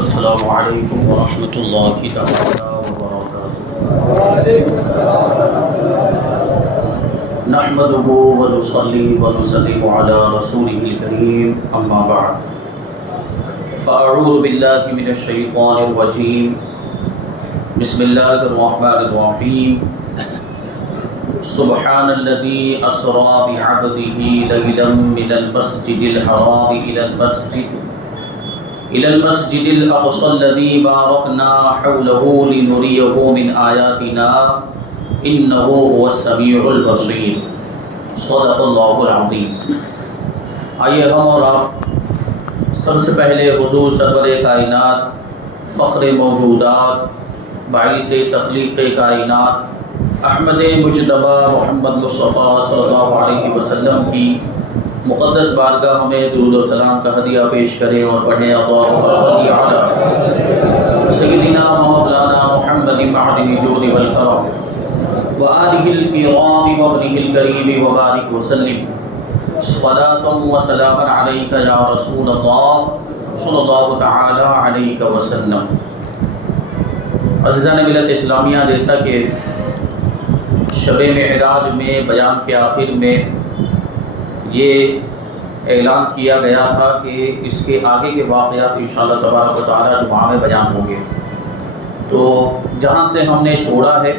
السلام علیکم ورحمۃ اللہ تعالی وبرکاتہ۔ وعلیکم السلام۔ نحمده ونصلي ونسلم على رسوله الكريم اما بعد فاعوذ باللہ من الشیطان الرجیم بسم اللہ الرحمن الرحیم سبحان الذي اسرى بعبده ليلا من المسجد الحرام إلى المسجد الأقصى الذي باركنا حوله لنريه من آياتنا إنه هو السميع البصير صدق اللہ العظیم۔ آئیے ہم اور آپ سب سے پہلے حضور سرور کائنات، فخر موجودات، باعث تخلیق کائنات، احمد مجتبیٰ محمد مصطفیٰ صلی اللہ علیہ وسلم کی مقدس بارگاہ میں درود و سلام کا ہدیہ پیش کریں اور پڑھیں اللہم صلی علی سیدنا مولانا محمد معدن الجود والکرم وآلہ الکرام وابنہ الکریم وبارک وسلم صلاۃ و سلاما علیک یا رسول اللہ صلی اللہ تعالی علیہ وسلم۔ عزیزان ملت اسلامیہ، جیسا کہ شب معراج میں بیان کے آخر میں یہ اعلان کیا گیا تھا کہ اس کے آگے کے واقعات انشاءاللہ تبارک و تعالی جمعہ میں بیان ہوں گے، تو جہاں سے ہم نے چھوڑا ہے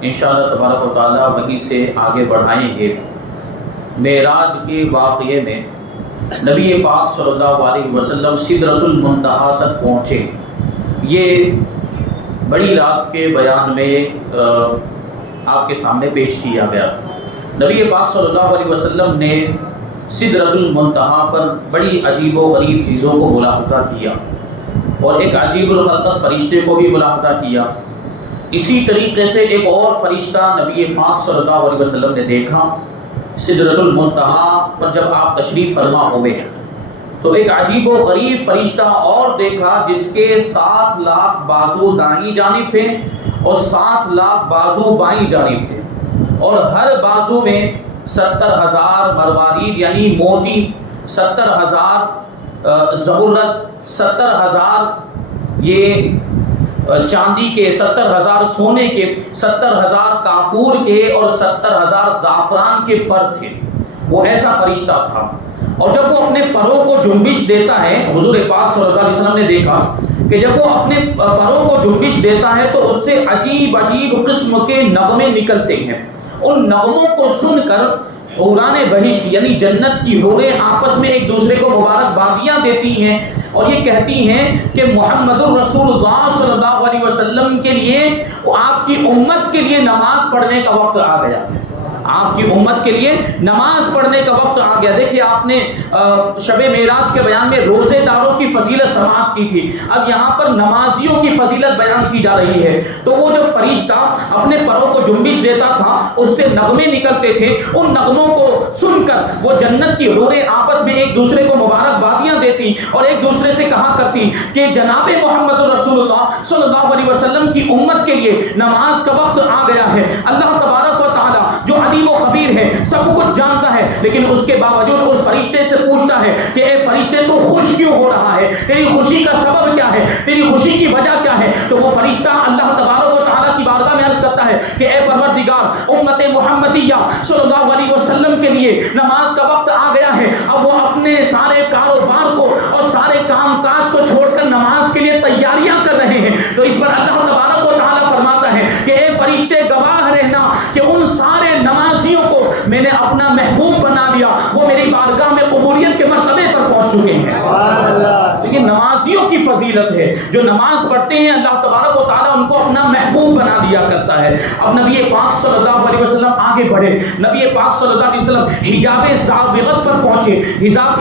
انشاءاللہ تبارک و تعالی وہیں سے آگے بڑھائیں گے۔ معراج کے واقعے میں نبی پاک صلی اللہ علیہ وسلم سدرۃ المنتہا تک پہنچے۔ یہ بڑی رات کے بیان میں آپ کے سامنے پیش کیا گیا۔ نبی پاک صلی اللہ علیہ وسلم نے سدرۃ المنتہا پر بڑی عجیب و غریب چیزوں کو ملاحظہ کیا اور ایک عجیب الخلقت فرشتے کو بھی ملاحظہ کیا۔ اسی طریقے سے ایک اور فرشتہ نبی پاک صلی اللہ علیہ وسلم نے دیکھا۔ سدرۃ المنتہا پر جب آپ تشریف فرما ہوئے تو ایک عجیب و غریب فرشتہ اور دیکھا جس کے 7 لاکھ بازو دائیں جانب تھے اور 7 لاکھ بازو بائیں جانب تھے، اور ہر بازو میں 70,000 مروارید یعنی موتی، 70,000 زبرت، 70,000 یہ چاندی کے، 70,000 سونے کے، 70,000 کافور کے اور 70,000 زعفران کے پر تھے۔ وہ ایسا فرشتہ تھا، اور جب وہ اپنے پروں کو جنبش دیتا ہے، حضور پاک صلی اللہ علیہ وسلم نے دیکھا کہ جب وہ اپنے پروں کو جنبش دیتا ہے تو اس سے عجیب عجیب قسم کے نغمے نکلتے ہیں۔ ان نغموں کو سن کر حوران بہشت یعنی جنت کی حوریں آپس میں ایک دوسرے کو مبارکبادیاں دیتی ہیں اور یہ کہتی ہیں کہ محمد الرسول اللہ صلی اللہ علیہ وسلم کے لیے، آپ کی امت کے لیے نماز پڑھنے کا وقت آ گیا ہے، آپ کی امت کے لیے نماز پڑھنے کا وقت آ گیا۔ دیکھیے آپ نے شب معراج کے بیان میں روزے داروں کی فضیلت سماعت کی تھی، اب یہاں پر نمازیوں کی فضیلت بیان کی جا رہی ہے۔ تو وہ جو فرشتہ اپنے پروں کو جنبش دیتا تھا اس سے نغمے نکلتے تھے، ان نغموں کو سن کر وہ جنت کی حوریں آپس میں ایک دوسرے کو مبارکبادیاں دیتی اور ایک دوسرے سے کہا کرتی کہ جناب محمد رسول اللہ صلی اللہ علیہ وسلم کی امت کے لیے نماز کا وقت آ گیا ہے۔ اللہ تبارک و تعالی جو علیم و خبیر ہے، سب کچھ جانتا ہے، لیکن اس کے باوجود اس فرشتے سے پوچھتا ہے کہ اے فرشتے تو خوش کیوں ہو رہا ہے، تیری خوشی کا سبب کیا ہے، تیری خوشی کی وجہ کیا ہے؟ تو وہ فرشتہ اللہ تبارک و تعالیٰ کی بارگاہ میں عرض کرتا ہے کہ اے پروردگار، امت محمدیہ صلی اللہ علیہ وسلم کے لیے نماز کا وقت آ گیا ہے۔ اب وہ اپنے سارے کاروبار کو اور سارے کام کاج کو چھوڑ کر نماز کے لیے تیاریاں کر رہے ہیں۔ تو اس پر اللہ تبارک و تعالیٰ فرماتا ہے کہ اے فرشتے گواہ رہنا کہ ان سارے نمازیوں کو میں نے اپنا محبوب بنا لیا، وہ میری بارگاہ میں قبولیت کے مرتبے پر پہنچ چکے ہیں۔ تو یہ نمازیوں کی فضیلت ہے، جو نماز پڑھتے ہیں اللہ تبارک و تعالیٰ ان کو اپنا محبوب بنا دیا کرتا ہے۔ اب نبی پاک صلی اللہ علیہ وسلم آگے بڑھے، نبی پاک صلی اللہ علیہ وسلم حجاب زابغت پر پہنچے۔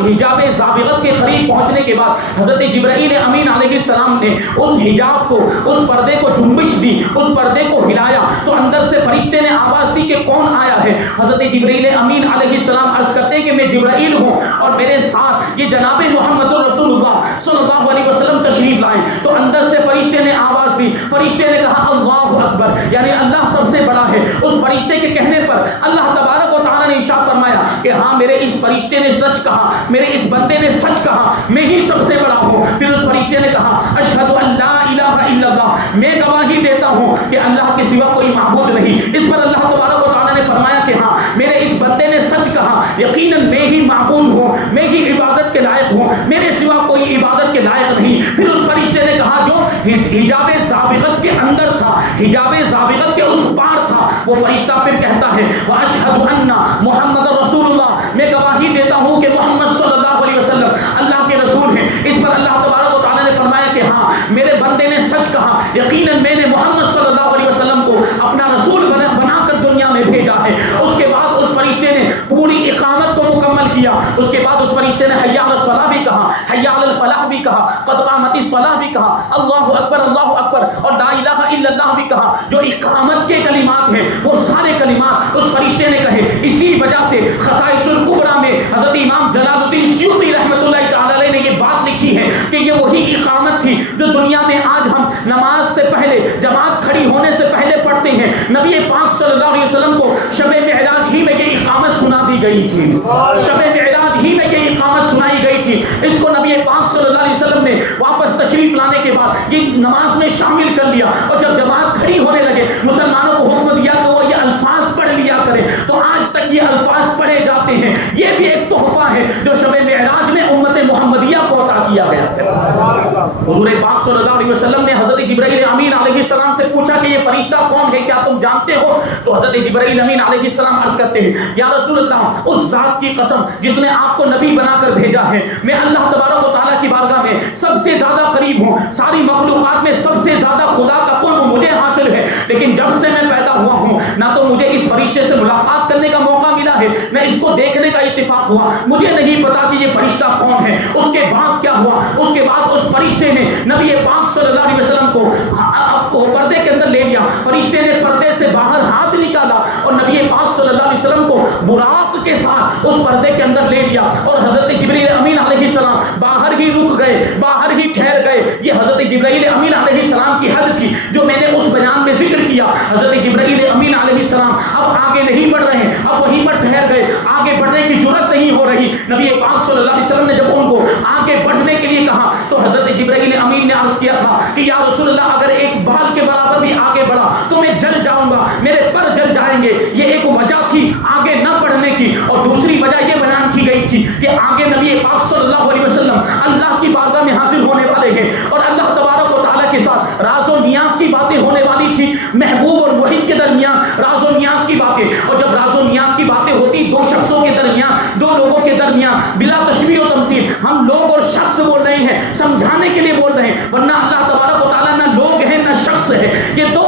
حجاب زابغت کے قریب پہنچنے کے بعد حضرت جبرائیل امین علیہ السلام نے اس حجاب کو، اس پردے کو جنبش دی، اس پردے کو ہلایا تو اندر سے فرشتے نے آواز دی کہ کون آیا ہے؟ حضرت جبرائیل امین علیہ السلام عرض کرتے ہیں کہ میں جبرائیل ہوں اور میرے ساتھ یہ جناب محمد رسول اللہ صلی اللہ علیہ وسلم تشریف لائے۔ تو اندر سے فرشتے نے آواز دی، فرشتے نے کہا اللہ اکبر، یعنی اللہ سب سے بڑا ہے۔ اس فرشتے کے کہنے پر اللہ تبارک و تعالیٰ نے ارشاد فرمایا کہ ہاں میرے اس فرشتے نے سچ کہا، میرے اس بندے نے سچ کہا، میں ہی سب سے بڑا ہوں۔ پھر اس فرشتے نے کہا اشہد میں گواہی دیتا ہوں کہ اللہ کے سوا کوئی معبود نہیں۔ اس پر اللہ تبارک و تعالیٰ نے فرمایا کہ ہاں میرے اس بندے نے سچ کہا، یقیناً میں ہی معبود ہوں، میں ہی عبادت کے لائق ہوں، میرے سوا کوئی عبادت کے لائق نہیں۔ پھر اس فرشتے نے کہا جو حجاب سابقت کے اندر تھا، حجاب سابقت کے اس پار تھا، وہ فرشتہ پھر کہتا ہے وَأَشْهَدُ أَنَّ مُحَمَّدَ رَسُولُ اللَّهِ، میں گواہی دیتا ہوں کہ محمد صلی اللہ علیہ وسلم اللہ کے رسول ہیں۔ اس پر اللہ تبارک و تعالیٰ نے فرمایا کہ ہاں میرے بندے نے سچ کہا، یقیناً میں نے محمد صلی اللہ علیہ وسلم کو اپنا رسول بنا کر دنیا میں بھیجا ہے۔ اس کے بعد اس فرشتے نے پوری اقامت کو مکمل کیا۔ اس کے بعد اس فرشتے نے حی علی الصلاۃ بھی کہا، حی علی الفلاح بھی کہا، قد قامت الصلاۃ بھی کہا، اللہ اکبر اور لا الہ الا اللہ بھی کہا۔ جو اقامت کے کلمات ہیں وہ سارے کلمات اس فرشتے نے کہے۔ اسی وجہ سے خصائص الکبریٰ میں حضرت امام جلال الدین سیوطی رحمۃ اللہ تعالی علیہ نے یہ بات لکھی ہے کہ یہ وہی اقامت تھی جو دنیا میں آج ہم نماز سے پہلے، جماعت کھڑی ہونے سے پہلے پڑھتے ہیں۔ نبی پاک صلی اللہ علیہ وسلم کو شب معراج ہی میں یہ اقامت سنا دی گئی تھی، شب معراج ہی میں یہ اقامت سنائی گئی تھی۔ اس کو نبی پاک صلی اللہ علیہ وسلم نے واپس تشریف لانے کے بعد یہ نماز میں شامل کر لیا، اور جب جماعت کھڑی ہونے لگے مسلمانوں کو حکم دیا کہ وہ یہ الفاظ پڑھ لیا کریں، تو آج تک یہ الفاظ پڑھے جاتے ہیں۔ یہ بھی ایک تحفہ ہے جو شب معراج میں امت محمدیہ کو عطا کیا گیا ہے۔ حضور پاک صلی اللہ علیہ وسلم نے حضرت جبرائیل امین علیہ السلام سے پوچھا کہ یہ فرشتہ کون ہے، کیا تم جانتے ہو؟ تو حضرت جبرائیل امین علیہ السلام عرض کرتے ہیں یا رسول اللہ، اس ذات کی قسم جس نے آپ کو نبی بنا کر بھیجا ہے، میں اللہ تبارک و تعالیٰ کی بارگاہ میں سب سے زیادہ قریب ہوں، ساری مخلوقات میں سب سے زیادہ خدا کا قرب مجھے حاصل ہے، لیکن جب سے میں پیدا ہوا ہوں نہ تو مجھے اس فرشتے سے ملاقات کرنے کا موقع ملا ہے، نہ اس کو دیکھنے کا اتفاق ہوا، مجھے نہیں پتا کہ یہ فرشتہ کون ہے۔ اس کے بعد کیا ہوا؟ اس کے بعد اس فرشتے نے نبی پاک صلی اللہ علیہ وسلم کو پردے کے اندر لے لیا، فرشتے نے پردے سے باہر ہاتھ نکالا اور نبی پاک صلی اللہ علیہ وسلم کو براق کے ساتھ اس پردے کے اندر لے لیا، اور حضرت جبرائیل امین علیہ السلام باہر ہی رک گئے، باہر ہی ٹھہر گئے۔ یہ حضرت جبرائیل امین علیہ السلام کی حد تھی جو میں نے اس بیان میں ذکر کیا۔ حضرت جبرائیل امین علیہ السلام اب آگے نہیں بڑھ رہے، اب وہیں پر ٹھہر گئے، آگے بڑھنے کی جرات نہیں ہو رہی۔ نبی پاک صلی اللہ علیہ وسلم نے جب ان کو آگے بڑھنے کے لیے کہا تو حضرت جبرائیل امین نے عرض کیا تھا کہ یا رسول اللہ، اگر ایک بال کے برابر بھی آگے بڑھا تو میں جل جاؤں گا، میرے پر جل جائیں گے۔ یہ ایک وجہ تھی آگے نہ بڑھنے کی، اور دوسری وجہ یہ بیان کی گئی تھی کہ آگے نبی پاک صلی اللہ علیہ وسلم اللہ کی بارگاہ میں حاضر ہونے والے ہیں، اور اللہ تبارک و تعالیٰ کے ساتھ راز و نیاز کی باتیں ہونے والی تھی، محبوب اور محب کے درمیان راز و نیاز کی باتیں۔ اور جب راز و نیاز کی باتیں ہوتی دو شخصوں کے درمیان، دو لوگوں کے درمیان، بلا تشبیہ و تمثیل، ہم لوگ اور شخص بول رہے ہیں، سمجھانے کے لیے بول رہے ہیں، ورنہ اللہ تبارک و تعالیٰ نہ لوگ ہیں نہ شخص ہے۔ یہ دو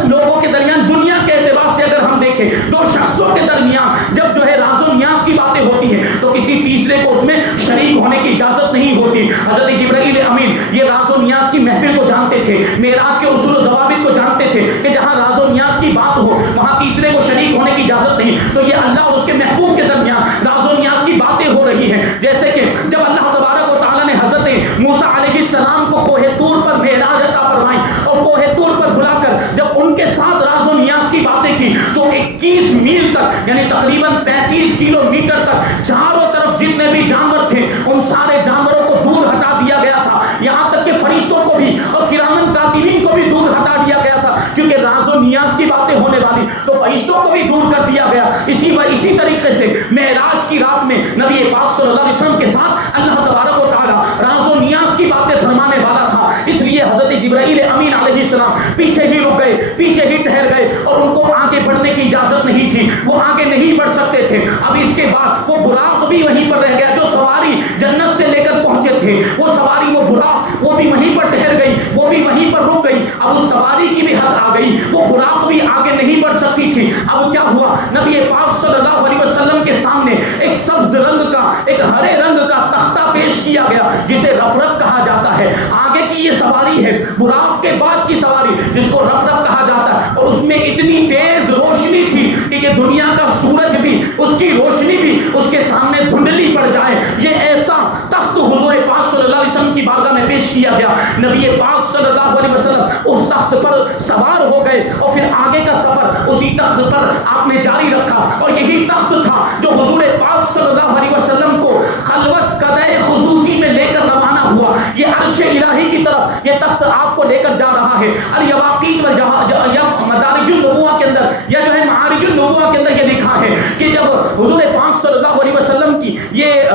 لوگوں کے درمیان دنیا کے اعتبار سے اگر ہم دیکھیں، دو شخصوں کے درمیان جب جو ہے راز و نیاز کی باتیں ہوتی ہیں تو کسی تیسرے کو اس میں شریک ہونے کی اجازت نہیں ہوتی۔ حضرت جبرائیل امین یہ راز و نیاز کی محفل کو جانتے تھے، معراج کے اصول و ضوابط کو جانتے تھے کہ جہاں راز و نیاز کی بات ہو وہاں تیسرے کو شریک ہونے کی اجازت نہیں۔ تو یہ اللہ اور اس کے محبوب کے درمیان راز و نیاز کی باتیں ہو رہی ہیں، جیسے کہ جب اللہ تبارک و تعالیٰ نے حضرت موسیٰ علیہ السلام کو کوہ طور پر معراج عطا فرمائی، اور کوہ طور پر بلا کر جب ان کے ساتھ راز و نیاز کی باتیں کی تو 21 میل تک، یعنی تقریباً 35 کلومیٹر تک چاروں طرف جتنے بھی جانور تھے ان سارے جانوروں کو دور ہٹا دیا گیا تھا، یہاں تک کہ فرشتوں کو بھی اور کرامن کاتبین کو بھی دور ہٹا دیا گیا تھا، کیونکہ راز و نیاز کی باتیں ہونے والی تو فرشتوں کو بھی دور کر دیا گیا۔ اسی طریقے سے معراج کی رات میں نبی پاک صلی اللہ علیہ وسلم کے ساتھ اللہ تبارک و تعالیٰ راز و نیاز کی باتیں فرمانے والا تھا، اس لیے حضرت جبرائیل امین علیہ السلام پیچھے ہی رک گئے، پیچھے ہی ٹھہر گئے، اور ان کو آگے بڑھنے کی اجازت نہیں تھی، وہ آگے نہیں بڑھ سکتے تھے۔ اب اس کے بعد وہ براق بھی وہیں پر رہ گیا، جو سواری جنت سے لے کر پہنچے تھے، وہ سواری وہ براق وہ بھی وہیں پر ٹھہر گئی، وہ بھی وہیں پر رک گئی۔ اب اس سواری کی بھی حد آ گئی، وہ براق بھی آگے نہیں بڑھ سکتی تھی۔ اب کیا ہوا؟ نبی پاک صلی اللہ علیہ وسلم کے سامنے ایک سبز رنگ کا، ایک ہرے رنگ کا تختہ پیش کیا گیا جسے رفرف کہا جاتا ہے۔ آگے کی یہ سواری ہے، براق کے بعد کی سواری جس کو رفرف کہا جاتا ہے، اور اس میں اتنی تیز روشنی تھی کہ یہ دنیا کا سورج بھی، اس کی روشنی بھی اس کے سامنے دھندلی پڑ جائے۔ یہ ایسا تخت حضور پاک صلی اللہ علیہ وسلم کی بارگاہ میں پیش کیا گیا۔ نبی پاک صلی اللہ علیہ وسلم اس تخت پر سوار ہو گئے، اور پھر آگے کا سفر اسی تخت پر آپ نے جاری رکھا، اور یہی تخت تھا جو حضور پاک صلی اللہ علیہ وسلم کو خلوت قدح خصوصی میں لے کر روانہ ہوا، یہ عرش الہی کی طرف یہ تخت آپ کو لے کر جا رہا ہے۔ الیواقیت مدارج النبوہ کے اندر یا جو ہے معارج النبوہ کے اندر یہ لکھا ہے کہ جب حضور پاک صلی اللہ علیہ وسلم کی یہ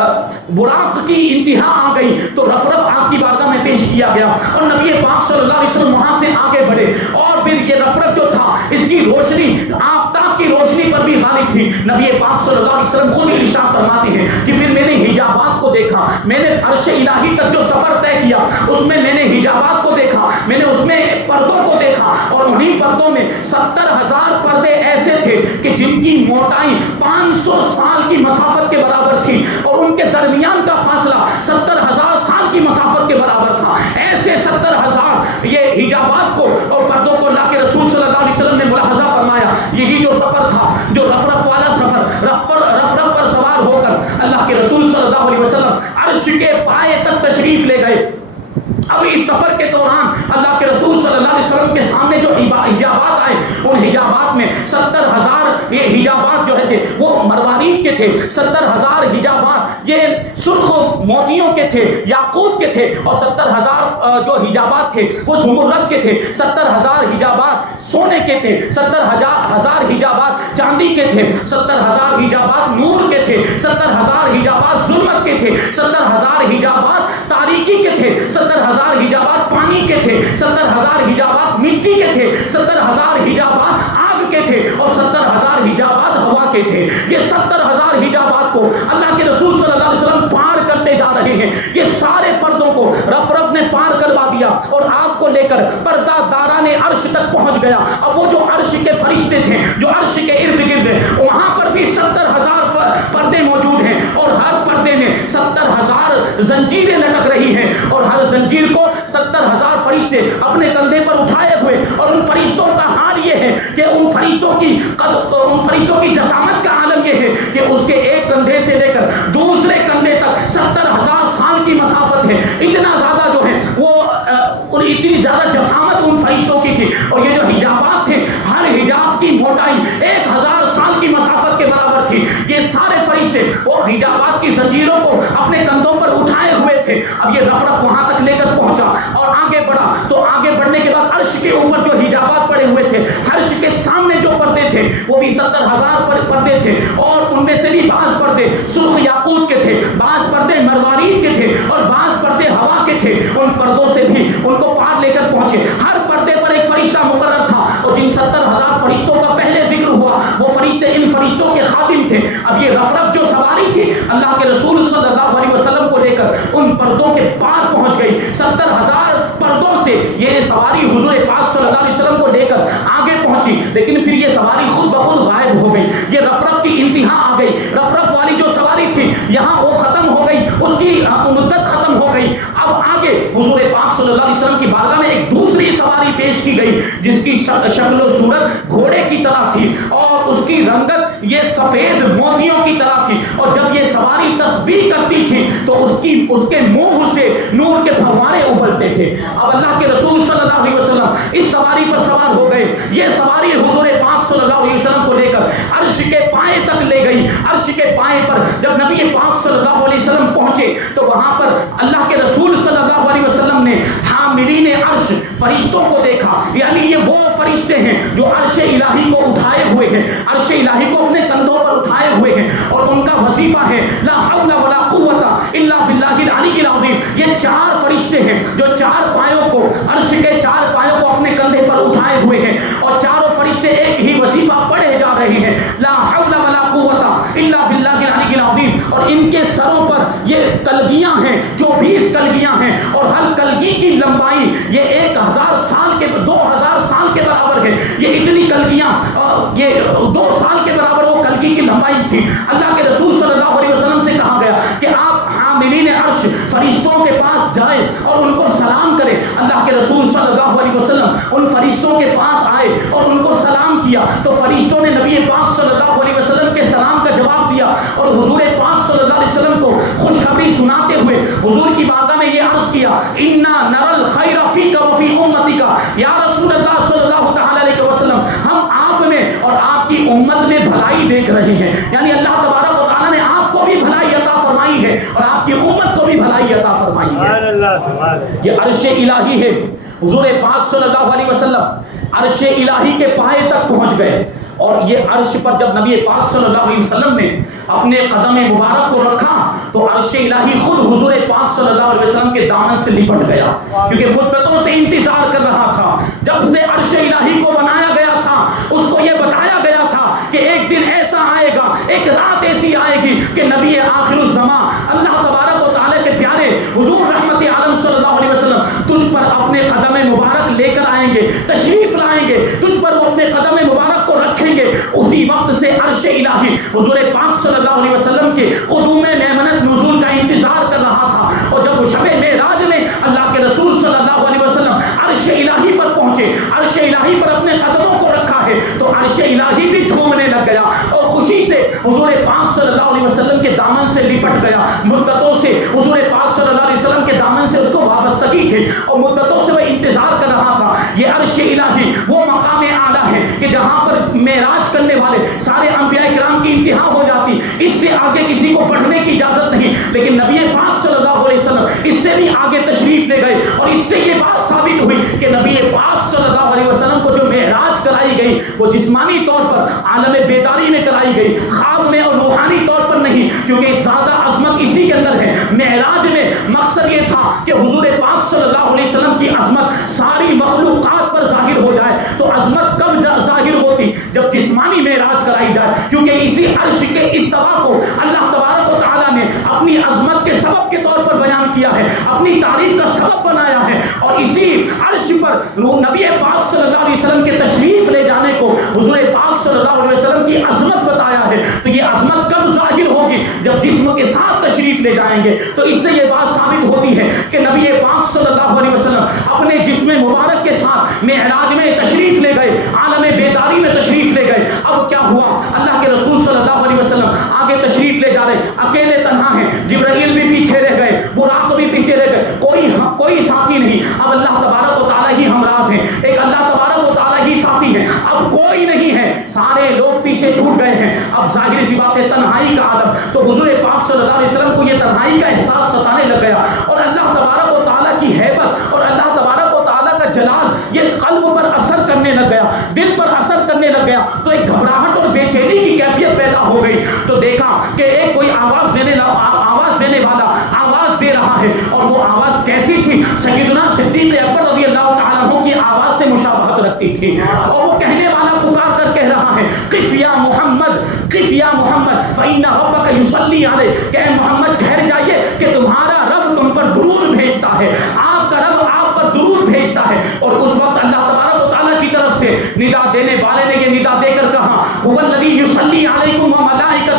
براق کی انتہا آ گئی تو رف رف آپ کی بارگاہ میں پیش کیا گیا اور نبی پاک صلی اللہ علیہ وسلم وہاں سے آگے بڑھے اور پھر یہ رف رف جو تھا اس کی روشنی آفتاب کی روشنی پر بھی غالب تھی۔ نبی پاک صلی اللہ علیہ وسلم خود ارشاد فرماتے ہیں کہ پھر میں نے حجابات کو دیکھا، میں نے عرش الہی تک جو سفر طے کیا اس میں نے حجابات کو دیکھا، میں نے اس میں پردوں کو دیکھا اور انہی پردوں میں 70,000 پردے ایسے تھے کہ جن کی موٹائی 500 سال کی مسافت کے برابر تھی اور ان کے درمیان کا فاصلہ 70,000 سال کی مسافت کے برابر تھا۔ ایسے 70,000 یہ حجابات کو اور پردوں کو اللہ کے رسول صلی اللہ علیہ وسلم نے ملاحظہ فرمایا۔ یہی جو سفر تھا، جو رف رف والا سفر، رف رف پر سوار ہو کر اللہ کے رسول صلی اللہ علیہ وسلم عرش کے پائے تک تشریف لے گئے۔ اب اس سفر کے دوران اللہ کے رسول صلی اللہ علیہ وسلم کے سامنے جو حجابات آئے ان حجابات میں 70,000 یہ حجابات جو تھے وہ مروارید کے تھے، 70,000 حجابات یہ سرخ موتیوں کے تھے، یاقوت کے تھے، اور 70,000 جو حجابات تھے وہ زمرد کے تھے، 70,000 حجابات سونے کے تھے، 70,000 حجابات چاندی کے تھے، 70,000 حجابات نور کے تھے، 70,000 حجابات ظلمت کے تھے، 70,000 حجابات تاریکی کے تھے، 70,000 حجابات پانی کے تھے، 70,000 حجابات مٹی کے تھے، 70,000 حجابات آگ کے تھے اور 70,000 حجابات ہوا کے تھے۔ یہ 70,000 حجابات کو اللہ کے رسول صلی اللہ علیہ وسلم پار کرتے جا رہے ہیں۔ یہ سارے پردوں کو رف رف نے پار کروا دیا اور آپ کو لے کر پردہ داران عرش تک پہنچ گیا۔ اب وہ جو عرش کے فرشتے تھے جو عرش کے ارد گرد وہاں پر بھی 70,000 پردے موجود ہیں اور ہر پردے میں 70,000 زنجیریں لٹک رہی ہیں اور ہر زنجیر کو 70,000 فرشتے اپنے کندھے پر اٹھائے ہوئے، اور ان فرشتوں کا حال یہ ہے کہ ان فرشتوں کی جسامت کا عالم یہ ہے کہ اس کے ایک کندھے سے لے کر دوسرے کندھے تک 70,000 سال کی مسافت ہے۔ اتنا زیادہ جو ہے وہ اتنی زیادہ جسامت ان فرشتوں کی تھی، اور یہ جو حجابات تھے ہر حجاب کی موٹائی 1,000 سال کی مسافت کے برابر تھی۔ یہ سارے فرشتے وہ حجابات کی زنجیروں کو اپنے کندھوں پر اٹھائے ہوئے تھے۔ اب یہ رف رف وہاں تک لے کر پہنچا اور آگے بڑھا، تو آگے بڑھنے کے بعد عرش کے اوپر جو حجابات پڑے ہوئے تھے، عرش کے سامنے جو پردے تھے وہ بھی 70,000 پردے تھے، اور ان میں سے بھی بعض پردے سرخ یاقوت کے تھے، بعض پردے مروارید کے تھے اور بعض پردے ہوا کے تھے۔ ان پردوں سے بھی ان کو پار لے کر پہنچے۔ ہر پردے پر ایک فرشتہ مقرر تھا، اور جن 70,000 فرشتوں کا پہلے ذکر ہوا وہ فرشتے ان فرشتوں کے خادم تھے۔ اب یہ رف رف جو سواری تھی اللہ کے رسول صلی اللہ علیہ وسلم کو لے کر ان پردوں کے پار پہنچ گئی۔ 70,000 پردوں سے یہ سواری حضور پاک صلی اللہ علیہ وسلم کو لے کر آگے پہنچی، لیکن پھر یہ سواری خود بخود غائب ہو گئی۔ یہ رف رف کی انتہا آ گئی، رف رف والی جو سواری تھی یہاں وہ ختم ہو گئی، اس کی مدت ختم ہو گئی۔ اب آگے حضور پاک صلی اللہ علیہ وسلم کی بارگاہ میں ایک دوسری سواری پیش کی گئی جس کی شکل و صورت گھوڑے کی طرح تھی اور اس کی رنگت یہ سفید موتیوں کی طرح تھی، اور جب یہ سواری تسبیح کرتی تھی تو اس کے منہ سے نور کے پھوارے ابلتے تھے۔ اب اللہ کے رسول صلی اللہ علیہ وسلم اس سواری پر سوار ہو گئے۔ یہ سواری حضور پاک صلی اللہ علیہ وسلم کو لے کر عرش کے پائے تک لے گئی۔ عرش کے پائے پر جب نبی پاک صلی اللہ علیہ وسلم پہنچے تو وہاں پر اللہ کے رسول صلی اللہ علیہ وسلم نے حاملین عرش فرشتوں کو دیکھا، یعنی یہ وہ فرشتے ہیں جو عرش الہی کو اٹھائے ہوئے ہیں، عرش الہی کو اپنے کندھوں پر اٹھائے ہوئے ہیں، اور ان کا وظیفہ ہے لا حول ولا قوت الا باللہ العلی العظیم۔ یہ 4 فرشتے ہیں جو 4 پایوں کو عرش کے 4 پایوں کو اپنے کندھے پر اٹھائے ہوئے ہیں، اور چاروں فرشتے ایک ہی وظیفہ پڑھے جا رہے ہیں لا حول ولا قوت الا باللہ العلی العظیم۔ اور ان کے سروں پر یہ کلگیاں ہیں جو 20 کلگیاں ہیں، اور ہر کلگی کی لمبائی یہ 1,000 سال کے 2,000 سال کے برابر ہے۔ یہ اتنی کلگیاں یہ 2 سال کے برابر وہ کلگی کی لمبائی تھی۔ اللہ کے رسول صلی اللہ علیہ وسلم سے کہا گیا کہ آپ حاملین عرش فرشتوں کے پاس جائیں اور ان کو سلام کریں۔ اللہ کے رسول صلی اللہ علیہ وسلم ان فرشتوں کے پاس آئے اور ان کو سلام کیا، تو فرشتوں نے نبی پاک صلی اللہ علیہ وسلم کے سلام کا جواب دیا، اور حضور پاک صلی اللہ علیہ وسلم کو خوشخبری سناتے ہوئے حضور کی بارگاہ میں یہ عرض کیا انا نرى الخير فيك وفي امتك یا رسول اللہ صلی اللہ تعالی علیہ وسلم، ہم آپ میں اور آپ کی امت میں بھلائی دیکھ رہے ہیں، یعنی اللہ تبارک و تعالی نے آپ کو بھی بھلائی عطا فرمائی فرمائی ہے اور آپ کی امت کو بھی بھلائی عطا فرمائی ہے۔ یہ عرش الہی ہے۔ حضور پاک صلی اللہ علیہ وسلم عرش الہی کے پائے تک پہنچ گئے، اور یہ عرش پر جب نبی پاک صلی اللہ علیہ وسلم نے اپنے قدم مبارک کو رکھا تو عرش الہی خود حضور پاک صلی اللہ علیہ وسلم کے دامن سے لپٹ گیا، کیونکہ مدتوں سے انتظار کر رہا تھا۔ جب سے عرش الہی کو بنایا گیا تھا، اس کو یہ بتایا گیا تھا کہ ایک دن ایسا آئے گا، ایک رات ایسی آئے گی کہ نبی آخر الزمان اللہ تبارک و تعالیٰ کے پیارے حضور رحمت عالم صلی اللہ علیہ وسلم تجھ پر اپنے قدم مبارک لے کر آئیں گے، تشریف لائیں گے، تجھ پر وہ اپنے قدم مبارک کو رکھیں گے۔ اسی وقت سے عرش الہی حضور پاک صلی اللہ علیہ وسلم کے قدوم میمنت نزول کا انتظار کر رہا تھا، اور جب شب معراج میں اللہ کے رسول صلی اللہ علیہ وسلم عرش الہی پر پہنچے، عرش الہی پر اپنے قدموں کو رکھا ہے، تو عرش الہی بھی جھومنے لگ گیا اور خوشی سے حضور پاک صلی اللہ علیہ وسلم کے دامن سے لپٹ گیا۔ مدتوں سے حضور پاک صلی اللہ علیہ وسلم کے دامن سے اس کو وابستگی تھی اور مدتوں سے وہ انتظار کر رہا تھا۔ یہ عرش الہی وہ مقام اعلیٰ ہے کہ جہاں پر معراج کرنے والے سارے انبیاء کرام کی انتہا ہو جاتی، اس سے آگے کسی کو بڑھنے کی اجازت نہیں، لیکن نبی پاک صلی اللہ علیہ وسلم اس سے بھی آگے تشریف لے گئے، اور اس سے یہ بات ثابت ہوئی کہ نبی پاک صلی اللہ علیہ وسلم کو جو معراج کرائی گئی وہ جسمانی طور پر عالم بیداری میں کرائی گئی، خواب میں اور روحانی طور پر نہیں، کیونکہ زیادہ عظمت اسی کے اندر ہے۔ معراج میں مقصد یہ تھا کہ حضور پاک صلی اللہ علیہ وسلم کی عظمت ساری مخلوقات پر ظاہر ہو جائے۔ تو عظمت کب ظاہر ہوتی؟ جب جسمانی معراج کرائی جائے، کیونکہ اسی عرش کے استوا کو اللہ تبارک و تعالیٰ نے اپنی عظمت کے سبب کے طور پر بیان کیا ہے، اپنی تعریف کا سبب بنایا ہے، اور اسی عرش پر نبی پاک صلی اللہ علیہ وسلم کے تشریف لے جانے کو حضور پاک صلی اللہ علیہ وسلم کی عظمت بتایا ہے۔ تو یہ عظمت کب ظاہر ہوگی؟ جب جسم کے ساتھ تشریف لے جائیں گے۔ تو اس سے یہ بات ثابت ہوتی ہے کہ نبی پاک صلی اللہ علیہ وسلم اپنے جسم مبارک کے ساتھ معراج میں تشریف لے گئے، عالم بیداری میں تشریف لے گئے۔ اب کیا ہوا؟ اللہ کے رسول صلی اللہ علیہ وسلم آگے تشریف لے جا رہے، اکیلے تنہا ہیں، جبرائیل بھی پیچھے رہ گئے، براق بھی پیچھے رہ گئے، کوئی ساتھی نہیں۔ اب اللہ تبارک و تعالیٰ ہی ہمراز ہیں، ایک اللہ تبارک و تعالیٰ ہی ساتھی ہے، اب کوئی نہیں ہے، سارے لوگ پیچھے چھوٹ گئے ہیں۔ اب ظاہر سی بات ہے تنہائی کا عالم، تو حضور پاک صلی اللہ علیہ وسلم کو یہ تنہائی کا احساس ستانے لگ گیا، اور اللہ تبارک و تعالیٰ کی ہیبت اور اللہ تبارک و تعالیٰ کا جلال یہ قلب پر اثر کرنے لگ گیا، دل پر اثر کرنے لگ گیا، تو ایک گھبراہٹ اور بے چینی کی کیفیت پیدا ہو گئی۔ تو دیکھا کہ ایک کوئی آواز دینے والا آواز دے رہا ہے، اور وہ آواز کیسی تھی؟ سیدنا صدیق اکبر رضی اللہ تعالیٰ عنہ کی آواز سے مشابہت رکھتی تھی، اور وہ کہنے والا پکار کر کہہ رہا ہے قف یا محمد، قف یا محمد فإن ربک یصلی علیک، کہ اے محمد ٹھہر جائیے کہ تمہارا رب تم پر درود بھیجتا ہے، آپ کا رب آپ پر درود بھیجتا ہے۔ اور اس وقت اللہ تبارک و تعالیٰ کی طرف سے ندا دینے والے نے یہ ندا دے کر کہا هو الذی یصلی علیکم وملائکتہ،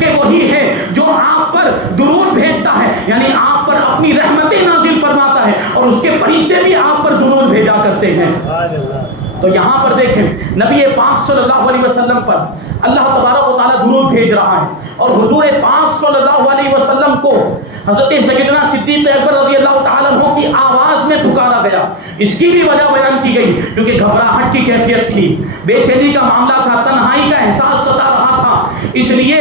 کہ وہی ہے جو آپ پر درود بھیجتا ہے، یعنی آپ پر اپنی رحمتیں نازل فرماتا ہے، اور اس کے فرشتے بھی آپ پر درود بھیجا کرتے ہیں۔ تو یہاں پر دیکھیں نبی پاک صلی اللہ علیہ وسلم پر اللہ تبارک و تعالیٰ درود بھیج رہا ہے، اور حضور پاک صلی اللہ علیہ وسلم کو حضرت سیدنا صدیق اکبر رضی اللہ تعالیٰ عنہ کی آواز میں پکارا گیا۔ اس کی بھی وجہ بیان کی گئی، کیونکہ گھبراہٹ کی کیفیت تھی، بے چینی کا معاملہ تھا، تنہائی کا احساس ستا رہا تھا، اس لیے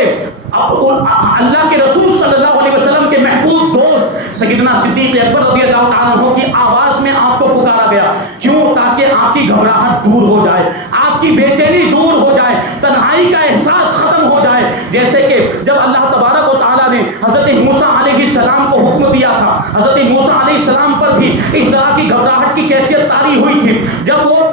اب اللہ کے رسول صلی اللہ علیہ وسلم کے محبوب دوست سیدنا صدیق اکبر رضی اللہ تعالیٰ عنہ کی آواز میں آپ کو پکارا گیا۔ کیوں؟ تاکہ آپ کی گھبراہٹ دور ہو جائے، آپ کی بے چینی دور ہو جائے، تنہائی کا احساس ختم ہو جائے۔ جیسے کہ جب اللہ تبارک و تعالیٰ نے حضرت موسیٰ علیہ السلام کو حکم دیا تھا، حضرت موسیٰ علیہ السلام پر بھی اس طرح کی گھبراہٹ کی کیفیت طاری ہوئی تھی، جب وہ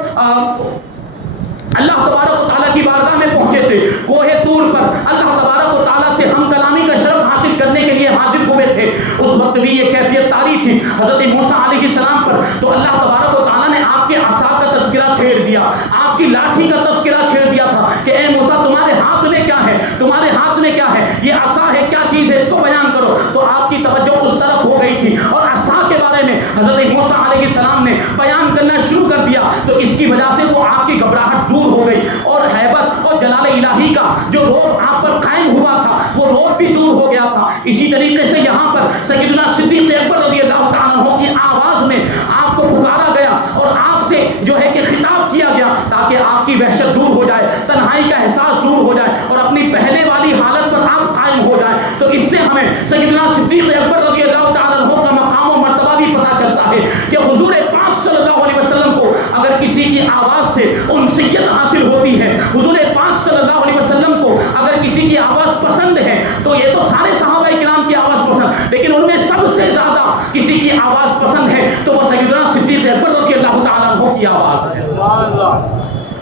اللہ تبارک و تعالیٰ کی بارگاہ میں پہنچے تھے، کوہ طور پر اللہ تبارک و تعالیٰ سے ہم کلامی کا شرف حاصل کرنے کے لیے حاضر ہوئے تھے، اس وقت بھی یہ کیفیت طاری تھی حضرت موسیٰ علیہ السلام پر۔ تو اللہ تبارک و تعالیٰ نے آپ کے عصا کا تذکرہ چھیڑ دیا، آپ کی لاٹھی کا تذکرہ چھیڑ دیا تھا کہ اے موسیٰ تمہارے ہاتھ میں کیا ہے، تمہارے ہاتھ میں کیا ہے، یہ عصا ہے، کیا چیز ہے، اس کو بیان کرو۔ تو آپ کی توجہ اس طرف ہو گئی تھی، اور عصا کے بارے میں حضرت موسیٰ علیہ السلام نے بیان کرنا شروع کر دیا، تو اس کی وجہ سے وہ آپ کی گھبراہٹ دور ہو گئی، اور ہیبت اور جلال الہی کا جو روب آپ پر قائم ہوا تھا وہ روب بھی دور ہو گیا تھا۔ اسی طریقے سے یہاں پر سیدنا صدیق اکبر رضی اللہ تعالیٰ عنہ کی آواز میں آپ کو پکارا گیا، اور آپ سے جو ہے کہ خطاب کیا گیا، تاکہ آپ کی وحشت دور ہو جائے، تنہائی کا احساس دور ہو جائے، اور اپنی پہلے والی حالت پر آپ قائم ہو جائے۔ تو اس سے ہمیں سیدنا آواز سے انسیت حاصل ہوتی ہے۔ حضور پاک صلی اللہ علیہ وسلم کو اگر کسی کی آواز پسند ہے تو یہ تو سارے صحابہ کرام کی آواز پسند، لیکن ان میں سب سے زیادہ کسی کی آواز پسند ہے تو وہ سیدنا صدیق اکبر رضی اللہ تعالیٰ عنہ کی آواز ہے۔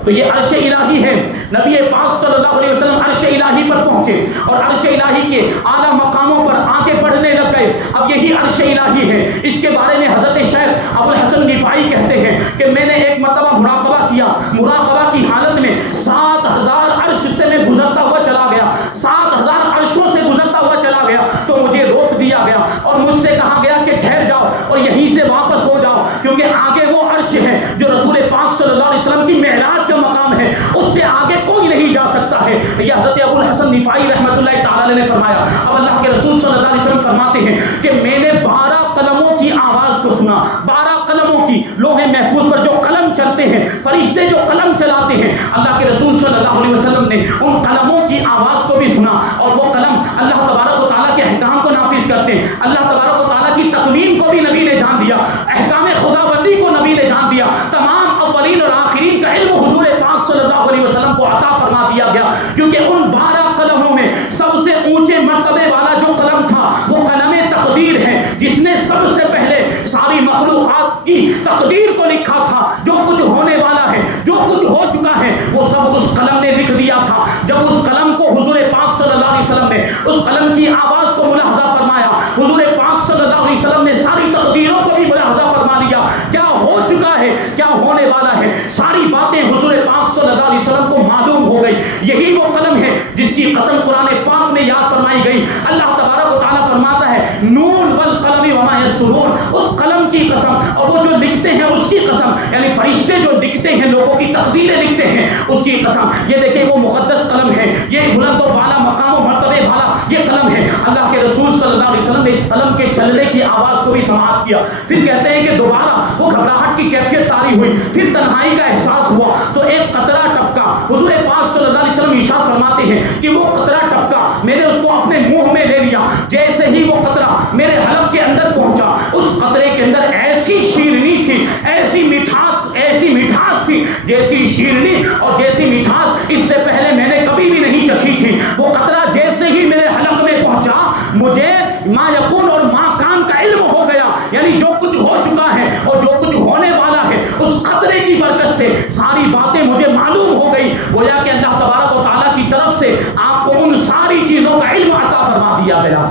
تو یہ عرش الہی ہے، نبی پاک صلی اللہ علیہ وسلم عرش الہی پر پہنچے اور عرش الہی کے اعلیٰ مقاموں پر آگے بڑھنے لگ گئے۔ اب یہی عرش الہی ہے، اس کے بارے میں حضرت شیخ ابو الحسن رفاعی کہتے ہیں کہ میں نے ایک مرتبہ مراقبہ کیا، مراقبہ کی حالت میں 7000 عرش سے میں گزرتا ہوا چلا گیا، 7000 عرشوں سے گزرتا ہوا چلا گیا تو مجھے روک دیا گیا اور مجھ سے کہا گیا کہ ٹھہر جاؤ اور یہیں سے واپس ہو جاؤ، کیونکہ آگے وہ عرش ہے جو رسول پاک صلی اللہ علیہ وسلم کی معراج کا مقام ہے، اس سے آگے کوئی نہیں جا سکتا ہے۔ یہ حضرت ابو الحسن رفاعی رحمۃ اللہ تعالی نے فرمایا۔ اب اللہ کے رسول صلی اللہ علیہ وسلم فرماتے ہیں کہ میں نے 12 قلموں کی آواز کو سنا، 12 قلموں کی، لوح محفوظ پر جو قلم چلتے ہیں، فرشتے جو قلم چلاتے ہیں، اللہ کے رسول صلی اللہ علیہ وسلم نے ان قلموں کی آواز کو بھی سنا، اور وہ قلم اللہ تبارک و تعالیٰ کے احکام کو نافذ کرتے ہیں۔ اللہ تبارک و تعالیٰ کی تقویم کو بھی نبی نے جان دیا، احکام خدا بندی کو نبی نے جان دیا، تمام اولین اور آخرین کا علم حضور پاک صلی اللہ علیہ وسلم کو عطا فرما دیا گیا، کیونکہ ان 12 قلموں میں سب سے اونچے مرتبے والا جو قلم تھا وہ قلم تقدیر ہے، جس نے سب سے پہلے ساری مخلوقات کی تقدیر کو لکھا تھا۔ جو کچھ ہونے والا ہے، جو کچھ ہو چکا ہے، وہ سب اس قلم نے لکھ دیا تھا۔ جب اس قلم کو حضور پاک صلی اللہ علیہ وسلم نے اس قلم کی آواز کو ملاحظہ فرمایا، حضور پاک صلی اللہ علیہ وسلم نے ساری تقدیروں کو بھی ملاحظہ فرما لیا، کیا ہو چکا ہے، کیا ہونے والا ہے، ساری باتیں حضور پاک صلی اللہ علیہ وسلم کو معلوم ہو گئی۔ یہی وہ قلم ہے جس کی قسم قرآن پاک میں یاد فرمائی گئی۔ اللہ تبارک و تعالیٰ فرماتا ہے نون والقلم وما یسطرون، اس قلم کی قسم، اور وہ جو لکھتے ہیں اس کی قسم، یعنی فرشتے جو لکھتے ہیں، لوگوں کی تقدیریں لکھتے ہیں، اس کی قسم۔ یہ دیکھیں وہ مقدس قلم ہے، یہ بلند و بالا مقام و مرتبے والا یہ قلم ہے۔ اللہ کے رسول صلی اللہ علیہ وسلم نے اس قلم کے چلنے کی آواز کو بھی سماعت کیا۔ پھر کہتے ہیں کہ دوبارہ وہ گھبراہٹ کی کیفیت طاری ہوئی، پھر تنہائی کا احساس ہوا تو ایک قطرہ ٹپکا۔ حضور پاک صلی اللہ علیہ وسلم ارشاد فرماتے ہیں کہ وہ قطرہ ٹپکا، میں نے اس کو اپنے منہ میں لے لیا، جیسے ہی وہ قطرہ میرے حلق کے اندر پہنچا، اس قطرے کے اندر ایسی شیرنی تھی، ایسی مٹھاس تھی، جیسی شیرنی اور جیسی مٹھاس اس سے پہلے میں نے کبھی بھی نہیں چکھی تھی۔ وہ قطرہ جیسے ہی میرے حلق میں پہنچا، مجھے ما یکون اور ما کان کا علم ہو گیا، یعنی جو کچھ ہو چکا ہے اور جو کچھ ہونے والا ہے، اس قطرے کی برکت سے ساری باتیں مجھے معلوم ہو گئی۔ گویا کہ اللہ تبارک و تعالیٰ کی طرف سے آپ کو ان ساری چیزوں کا علم عطا فرما دیا گیا۔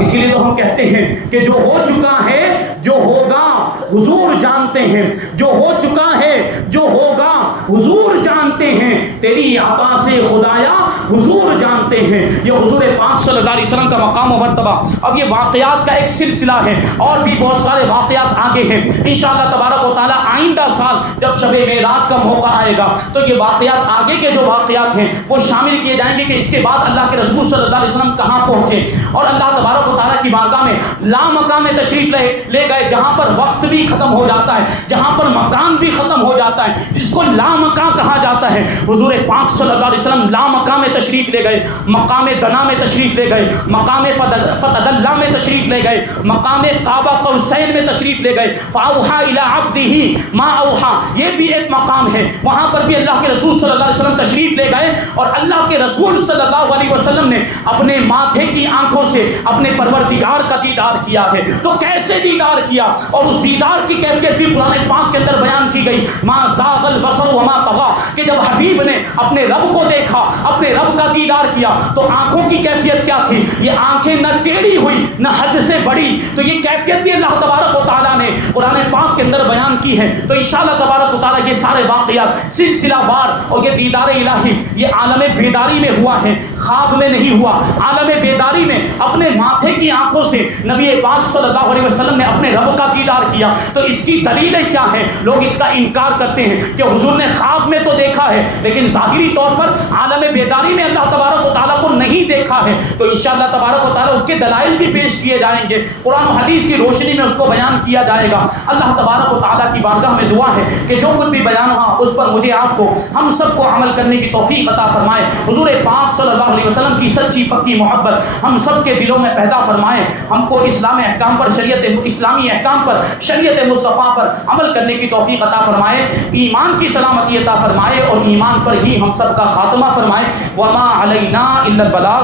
اسی لیے تو ہم کہتے ہیں کہ جو ہو چکا ہے، جو ہوگا حضور جانتے ہیں، جو ہو چکا ہے، جو ہوگا حضور جانتے ہیں، تیری عطا سے خدایا حضور جانتے ہیں۔ یہ حضور پاک صلی اللہ علیہ وسلم کا مقام و مرتبہ۔ اب یہ واقعات کا ایک سلسلہ ہے، اور بھی بہت سارے واقعات آگے ہیں۔ انشاءاللہ تبارک و تعالیٰ آئندہ سال جب شب معراج کا موقع آئے گا تو یہ واقعات آگے کے جو واقعات ہیں وہ شامل کیے جائیں گے کہ اس کے بعد اللہ کے رسول صلی اللہ علیہ وسلم کہاں پہنچے، اور اللہ تبارک و تعالیٰ کی بارگاہ میں لامکان میں تشریف لے گئے، جہاں پر وقت بھی ختم ہو جاتا ہے، جہاں پر مکان بھی ختم ہو جاتا ہے، جس کو لامکان کہا جاتا ہے۔ حضور پاک صلی اللہ علیہ وسلم لامکان میں تشریف لے گئے، مقام دنا میں تشریف لے گئے، مقام فتدلہ میں تشریف لے گئے، مقام قابہ قوسین میں تشریف لے گئے، فاوحا الی عبدہ ما اوحا، یہ بھی ایک مقام ہے، وہاں پر بھی اللہ کے رسول صلی اللہ علیہ وسلم تشریف لے گئے، اور اللہ کے رسول صلی اللہ علیہ وسلم نے اپنے ماتھے کی آنکھوں سے اپنے پروردگار کا دیدار کیا ہے۔ تو کیسے دیدار کیا، اور اس دیدار کی کیفیت بھی قرآن پاک کے اندر بیان کی گئی۔ ما زاغ البصر وما طغى، کہ جب حبیب نے اپنے رب کو دیکھا، اپنے رب کا دیدار کیا، تو آنکھوں کی کیفیت کیا تھی؟ یہ آنکھیں نہ ٹیڑھی ہوئی نہ حد سے بڑی، تو یہ کیفیت بھی اللہ تبارک و تعالیٰ نے قرآن پاک کے اندر بیان کی ہے۔ تو انشاءاللہ تبارک و تعالیٰ یہ سارے واقعات سلسلہ وار، اور یہ دیدار الہی یہ عالم بیداری میں ہوا ہے، خواب میں نہیں ہوا، عالم بیداری میں اپنے ماتھے کی آنکھوں سے نبی پاک صلی اللہ علیہ وسلم نے اپنے رب کا دیدار کیا۔ تو اس کی دلیلیں کیا ہیں؟ لوگ اس کا انکار کرتے ہیں کہ حضور نے خواب میں تو دیکھا ہے، لیکن ظاہری طور پر عالم بیداری میں اللہ تبارک و تعالیٰ کو نہیں دیکھا ہے تو انشاءاللہ تبارک و تعالیٰ اس کے دلائل بھی پیش کیے جائیں گے، قرآن و حدیث کی روشنی میں اس کو بیان کیا جائے گا۔ اللہ تبارک و تعالیٰ کی بارگاہ میں دعا ہے کہ جو کچھ بھی بیان ہوا اس پر مجھے آپ کو ہم سب کو عمل کرنے کی توفیق عطا فرمائے، حضور پاک صلی اللہ علیہ وسلم کی سچی پکی محبت ہم سب کے دلوں میں پیدا فرمائے، ہم کو اسلامی احکام پر شریعت مصطفیٰ پر عمل کرنے کی توفیق عطا فرمائے، ایمان کی سلامتی عطا فرمائے اور ایمان پر ہی ہم سب کا خاتمہ فرمائے۔ وما علینا الا البلاغ۔